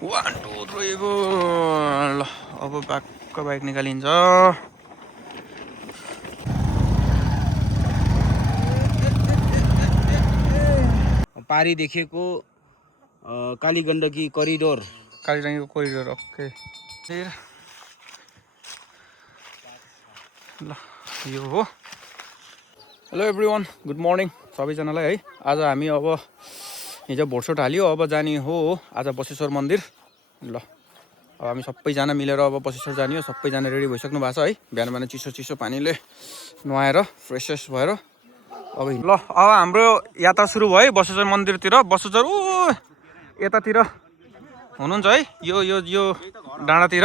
1 2 3 go ल अब bike निकालिन्छ। पारी देखेको काली गण्डकी करिडोर ओके। ल यो हो। हेलो एभ्रिवान, गुड मर्निङ सबैजनालाई है। आज हामी अब हिजो भोटसोट हाल्यो, अब जाने हो आज बसेश्वर मन्दिर। ल अब हामी सबैजना मिलेर अब बसेश्वर जाने हो। सबैजना रेडी भइसक्नु भएको छ है। बिहान चिसो चिसो पानीले नुहाएर फ्रेस भएर अब ल अब हाम्रो यात्रा सुरु भयो बसेश्वर मन्दिरतिर। बसेश्वर यतातिर हुनुहुन्छ है, यो यो यो डाँडातिर।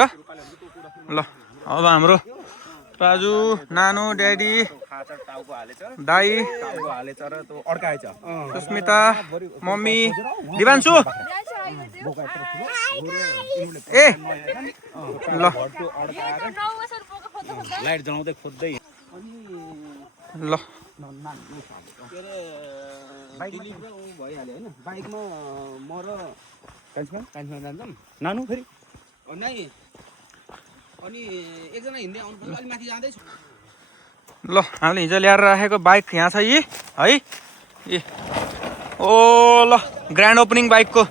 ल अब हाम्रो राजु, नानु, ड्याडी, दाई, सुस्मिता, मम्मी, दिवान्सु ए ल लाइट जलाउँदै खोज्दै ल भइहाल्यो होइन। बाइकमा म र कान्छमा जान्छौँ नानु फेरि नै अनि एकजना हिँड्दै आउनु पर्छ। अलि माथि जाँदैछु। ल हामीले हिजो ल्याएर राखेको बाइक यहाँ छ यी है। ए ओ ल ग्रान्ड ओपनिङ बाइकको।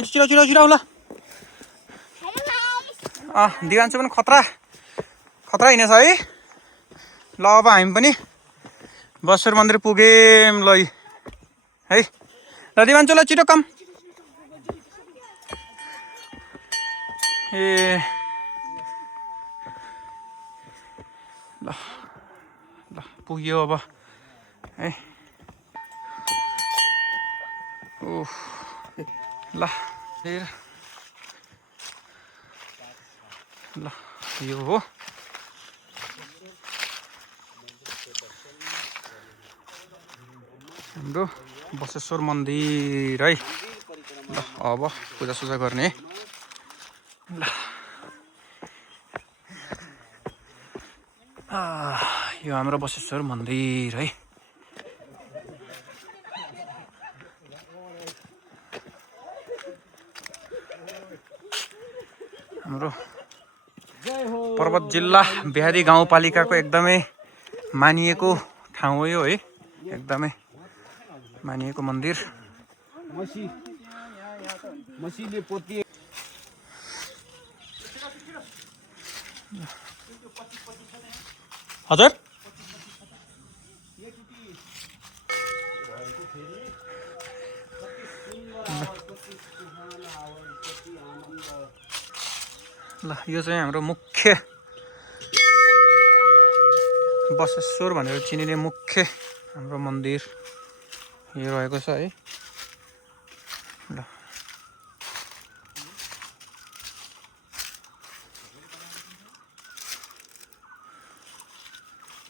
छिटो छिटो छिटो ल। दिवान्सु पनि खतरा हिँडेछ है। ल अब हामी पनि बसेश्वर मन्दिर पुगेम ल है। ल दिवान्सु ल छिटो कम। ए ल ल पुग्यो अब है। ओह ल ल यो हो। हाम्रो बसेश्वर मन्दिर है। ल अब पूजासुजा गर्ने ल। यो हाम्रो बसेश्वर मन्दिर है। हाम्रो पर्वत जिल्ला बिहारी गाउँपालिकाको एकदमै मानिएको ठाउँ हो यो है। एकदमै मानिएको मन्दिर। हजुर ल यो चाहिँ हाम्रो मुख्य बसेश्वर भनेर चिनिने मुख्य हाम्रो मन्दिर यो रहेको छ है। ल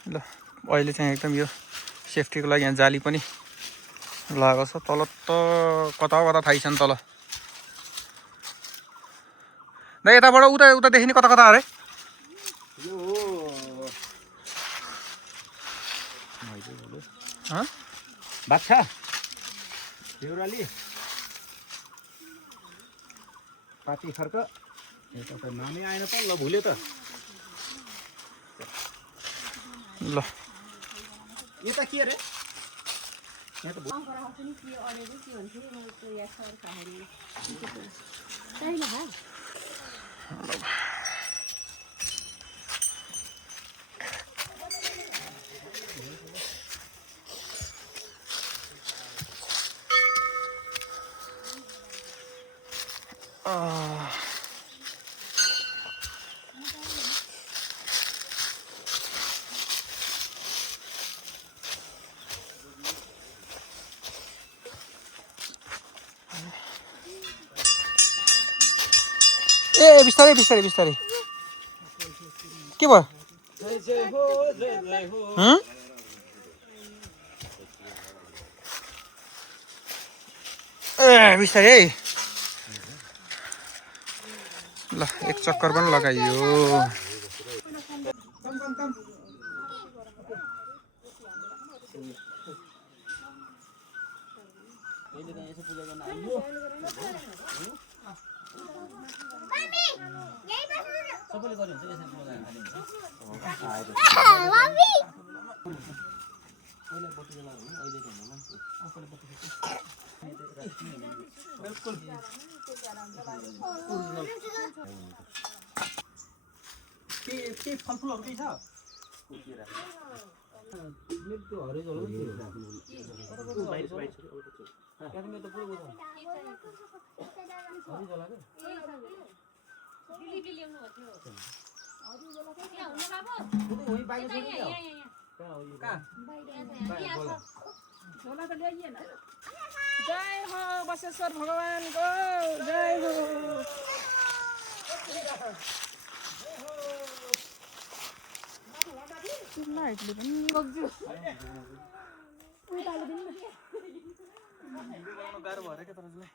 ल अहिले चाहिँ एकदम यो सेफ्टीको लागि यहाँ जाली पनि लगाएको छ। तल त कता थाहै छैन तल। दाइ यताबाट उता उता देखिने कता कता अरे यो हँ बाछा देउराली पाती खर्क यता त नामै आएन त ल भुल्यो त ल यता के अरे यहाँ त ए बिस्तारै बिस्तारै बिस्तारै के भयो जय जय हो जय जय हो ए बिस्तारै है ल एक चक्कर पनि लगाइयो सबैले गर्यो हुन्छ यसरी लगाएर हालिन्छ पहिला बत्ती जलाएर हुन्छ अहिले चाहिँ हुँदैन आफूले बत्ती बिल्कुल के फलफुलहरू केही छ मेरो त्यो हरिजल हो नि जय हो बसेश्वर भगवानको जय हो लाइटले पनि बग्छु गाह्रो भएर के तरले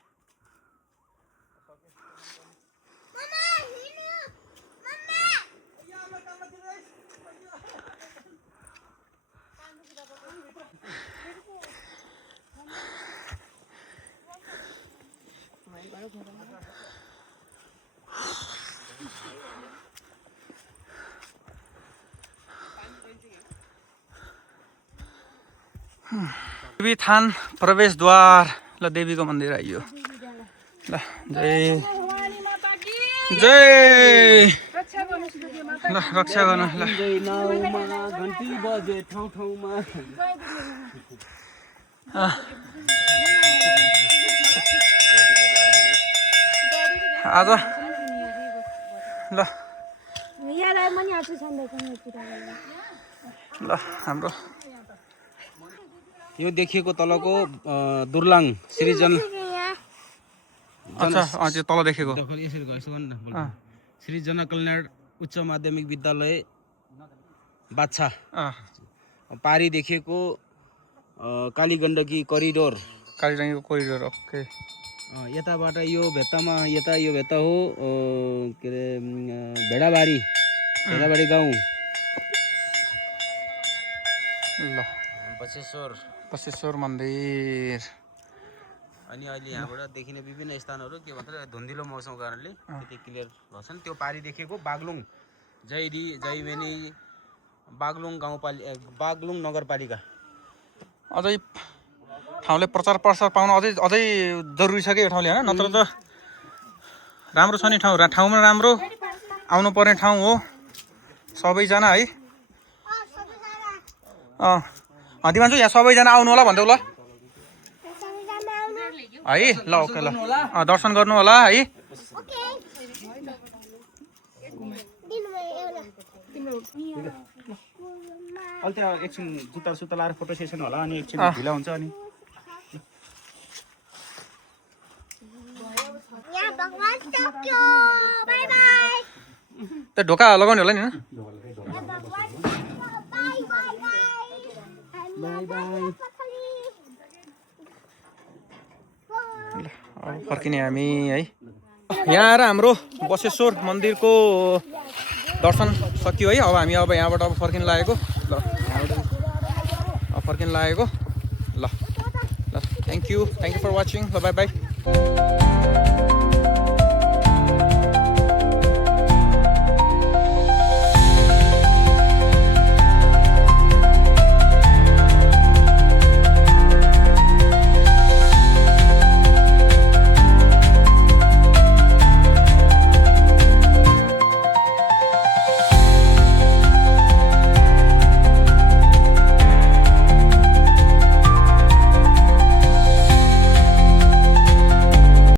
देवी थान प्रवेशद्वार ल देवीको मन्दिर आइयो ल जय जय ल रक्षा गर्न ल घन्टी बजे ठाउँ ठाउँमा आज ल ल हाम्रो यो देखिएको तलको दुर्लाङ श्रीजन अच्छा अझै तल देखेको यसरी गर्छु न श्री जनकल्याण उच्च माध्यमिक विद्यालय बाछा पारी देखिएको Kaligandaki corridor Kaligandaki corridor okay यताबाट यो भेत्तामा यो भेत्ता हो के अरे भेडाबारी गाउँ ल बसेश्वर मन्दिर अनि अहिले यहाँबाट देखिने विभिन्न स्थानहरू के भन्छ धुन्दिलो मौसमको कारणले त्यति क्लियर भएछन् त्यो पारी देखेको बागलुङ जयरी जयमेनी बागलुङ बागलुङ नगरपालिका अझै ठाउँले प्रचार प्रसार पाउन अझै जरुरी छ कि यो ठाउँले हैन नत्र त राम्रो छ नि ठाउँमा राम्रो आउनु पर्ने ठाउँ हो सबैजना है दिमान्छु यहाँ सबैजना आउनु होला भन्दै ल है ल ओके ल दर्शन गर्नु होला है अहिले त्यहाँ एकछिन जुत्ता लाएर फोटो सेसन होला अनि एकछिन ढिला हुन्छ अनि त्यो ढोका लगाउने होला नि हैन अब फर्किने हामी है यहाँ आएर हाम्रो बसेश्वर मन्दिरको दर्शन सकियो है। अब हामी यहाँबाट फर्किन लागेको ल, यहाँबाट फर्किन लागेको ल ल। Thank you for watching. ल बाई बाई।